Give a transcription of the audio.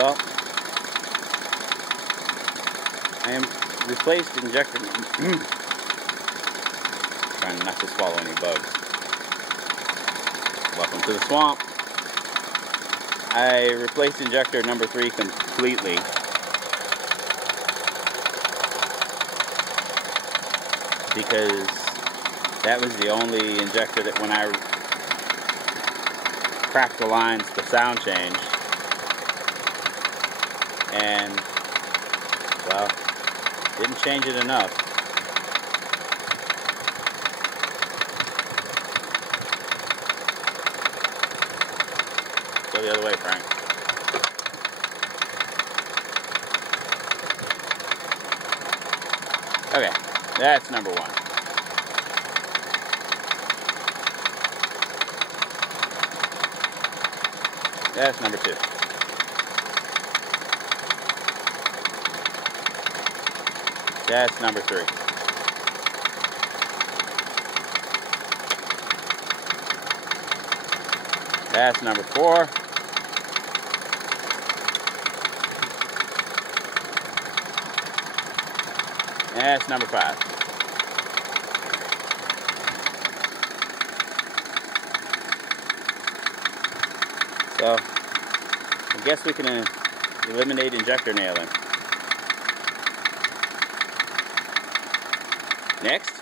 Well, I am replaced injector. Trying not to swallow any bugs. Welcome to the swamp. I replaced injector number 3 completely. Because that was the only injector that when I cracked the lines, the sound changed. And, well, didn't change it enough. Go the other way, Frank. Okay, that's number 1. That's number 2. That's number 3. That's number 4. That's number 5. So, I guess we can eliminate injector nailing. Next.